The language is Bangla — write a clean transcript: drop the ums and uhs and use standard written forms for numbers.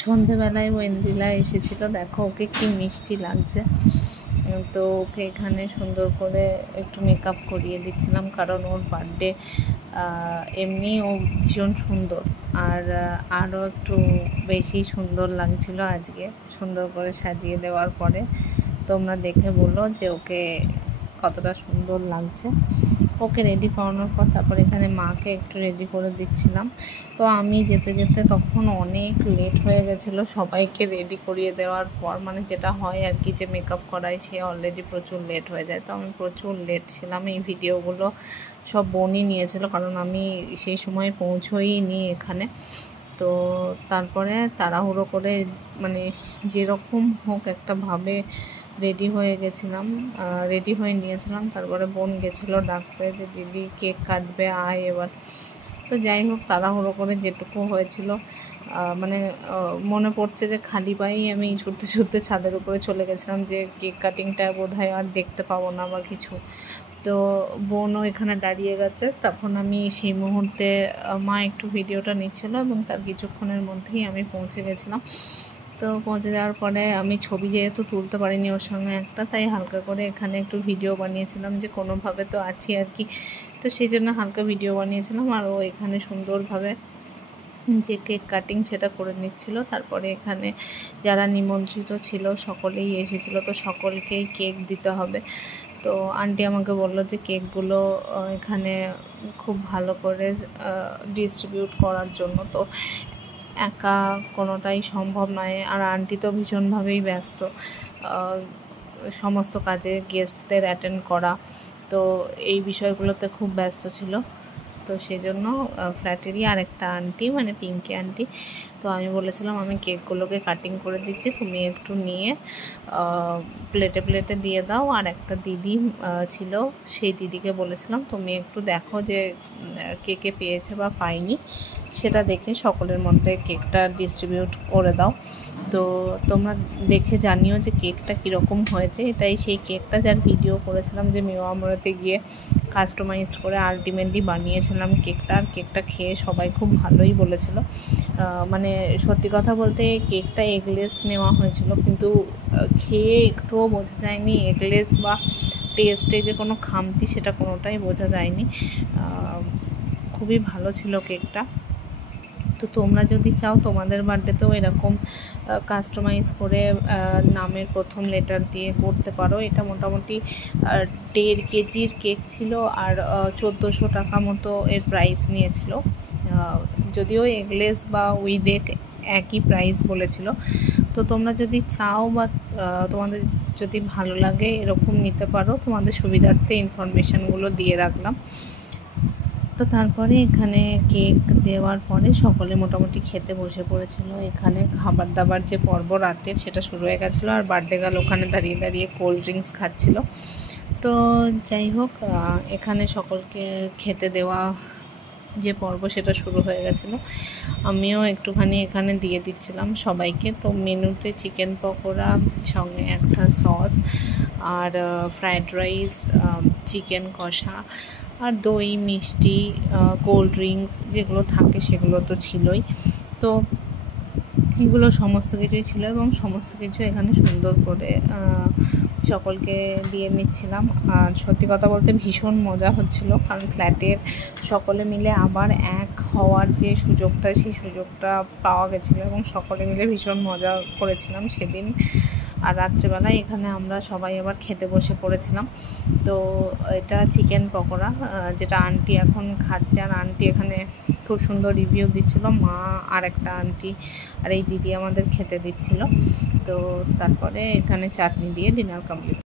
সন্ধেবেলায় ওয়েন্দ্রিলা এসেছিল, দেখো ওকে কি মিষ্টি লাগছে। তো ওকে এখানে সুন্দর করে একটু মেকআপ করিয়ে দিচ্ছিলাম, কারণ ওর বার্থডে। এমনি ও ভীষণ সুন্দর, আর আরও একটু বেশি সুন্দর লাগছিল আজকে সুন্দর করে সাজিয়ে দেওয়ার পরে। তোমরা দেখে বলো যে ওকে কতটা সুন্দর লাগছে। ওকে রেডি করানোর পর তারপর এখানে মাকে একটু রেডি করে দিচ্ছিলাম। তো আমি যেতে যেতে তখন অনেক লেট হয়ে গেছিলো সবাইকে রেডি করিয়ে দেওয়ার পর, মানে যেটা হয় আর কি, যে মেকআপ করায় সে অলরেডি প্রচুর লেট হয়ে যায়। তো আমি প্রচুর লেট ছিলাম। এই ভিডিওগুলো সব বোনই নিয়েছিল, কারণ আমি সেই সময় পৌঁছোইনি এখানে। তো তারপরে তাড়াহুড়ো করে, মানে যেরকম হোক একটা ভাবে রেডি হয়ে গেছিলাম, রেডি হয়ে নিয়েছিলাম। তারপরে বোন গেছিলো ডাকতে যে দিদি কেক কাটবে, আয় এবার। তো যাই হোক, তাড়াহুড়ো করে যেটুকু হয়েছিল, মানে মনে পড়ছে যে খালি পায়েই আমি ছুটতে ছুটতে ছাদের উপরে চলে গেছিলাম, যে কেক কাটিংটা বোধহয় আর দেখতে পাবো না বা কিছু। তো বোনও এখানে দাঁড়িয়ে গেছে। তখন আমি সেই মুহূর্তে, মা একটু ভিডিওটা নিচ্ছিল এবং তার কিছুক্ষণের মধ্যেই আমি পৌঁছে গেছিলাম। তো পৌঁছে যাওয়ার পরে আমি ছবি যেহেতু তুলতে পারিনি ওর সঙ্গে একটা, তাই হালকা করে এখানে একটু ভিডিও বানিয়েছিলাম, যে কোনোভাবে তো আছি আর কি। তো সেই জন্য হালকা ভিডিও বানিয়েছিলাম, আর ও এখানে সুন্দরভাবে যে কেক কাটিং সেটা করে নিচ্ছিল। তারপরে এখানে যারা নিমন্ত্রিত ছিল সকলেই এসেছিলো, তো সকলকেই কেক দিতে হবে। তো আন্টি আমাকে বলল যে কেকগুলো এখানে খুব ভালো করে ডিস্ট্রিবিউট করার জন্য। তো একা কোনোটাই সম্ভব নয়, আর আন্টি তো ভীষণভাবেই ব্যস্ত সমস্ত কাজে, গেস্টদের অ্যাটেন্ড করা, তো এই বিষয়গুলোতে খুব ব্যস্ত ছিল। তো সেই জন্য ফ্ল্যাটেরই আরেকটা আন্টি, মানে পিঙ্কি আন্টি, তো আমি বলেছিলাম আমি কেকগুলোকে কাটিং করে দিচ্ছি, তুমি একটু নিয়ে প্লেটে প্লেটে দিয়ে দাও। আর একটা দিদি ছিল, সেই দিদিকে বলেছিলাম তুমি একটু দেখো যে কে কে পেয়েছে বা পায়নি, সেটা দেখে সকলের মধ্যে কেকটা ডিস্ট্রিবিউট করে দাও। তো তোমরা দেখে জানিও যে কেকটা কীরকম হয়েছে। এটাই সেই কেকটা যার ভিডিও করেছিলাম, যে মেওয়ামরাতে গিয়ে কাস্টমাইজড করে আলটিমেটলি বানিয়েছিলাম কেকটা। আর কেকটা খেয়ে সবাই খুব ভালোই বলেছিল। মানে সত্যি কথা বলতে কেকটা এগলেস নেওয়া হয়েছিল, কিন্তু খেয়ে একটুও বোঝা যায়নি এগলেস বা টেস্টে যে কোনো খামতি, সেটা কোনোটাই বোঝা যায়নি। খুবই ভালো ছিল কেকটা। তো তোমরা যদি চাও তোমাদের বার্থডেতেও এরকম কাস্টমাইজ করে নামের প্রথম লেটার দিয়ে করতে পারো। এটা মোটামুটি 1.5 কেজির কেক ছিল, আর 1400 টাকা মতো এর প্রাইস নিয়েছিল। যদিও এগলেস বা উইথ এগ একই প্রাইস বলেছিল। তো তোমরা যদি চাও বা তোমাদের যদি ভালো লাগে এরকম নিতে পারো, তোমাদের সুবিধার্থে ইনফরমেশানগুলো দিয়ে রাখলাম। তো তারপরে এখানে কেক দেওয়ার পরে সকলে মোটামুটি খেতে বসে পড়েছিল। এখানে খাবার দাবার যে পর্ব রাতের, সেটা শুরু হয়ে গেছিলো, আর বার্থডে গার্ল ওখানে দাঁড়িয়ে দাঁড়িয়ে কোল্ড ড্রিঙ্কস খাচ্ছিল। তো যাই হোক, এখানে সকলকে খেতে দেওয়া যে পর্ব সেটা শুরু হয়ে গেছিলো। আমিও একটুখানি এখানে দিয়ে দিচ্ছিলাম সবাইকে। তো মেনুতে চিকেন পকোড়া, সঙ্গে একটা সস, আর ফ্রায়েড রাইস, চিকেন কষা, আর দই, মিষ্টি, কোল্ড ড্রিঙ্কস যেগুলো থাকে সেগুলো তো ছিলই। তো এগুলো সমস্ত কিছুই ছিল, এবং সমস্ত কিছু এখানে সুন্দর করে সকলকে দিয়ে নিচ্ছিলাম। আর সত্যি কথা বলতে ভীষণ মজা হচ্ছিল, কারণ ফ্ল্যাটের সকলে মিলে আবার এক হওয়ার যে সুযোগটা, সেই সুযোগটা পাওয়া গেছিলো, এবং সকলে মিলে ভীষণ মজা করেছিলাম সেদিন। আর রাত্রেবেলায় এখানে আমরা সবাই আবার খেতে বসে পড়েছিলাম। তো এটা চিকেন পকোড়া, যেটা আন্টি এখন খাচ্ছে, আর আন্টি এখানে খুব সুন্দর রিভিউ দিচ্ছিল। মা আর একটা আন্টি আর এই দিদি আমাদের খেতে দিচ্ছিল। তো তারপরে এখানে চাটনি দিয়ে ডিনার কমপ্লিট।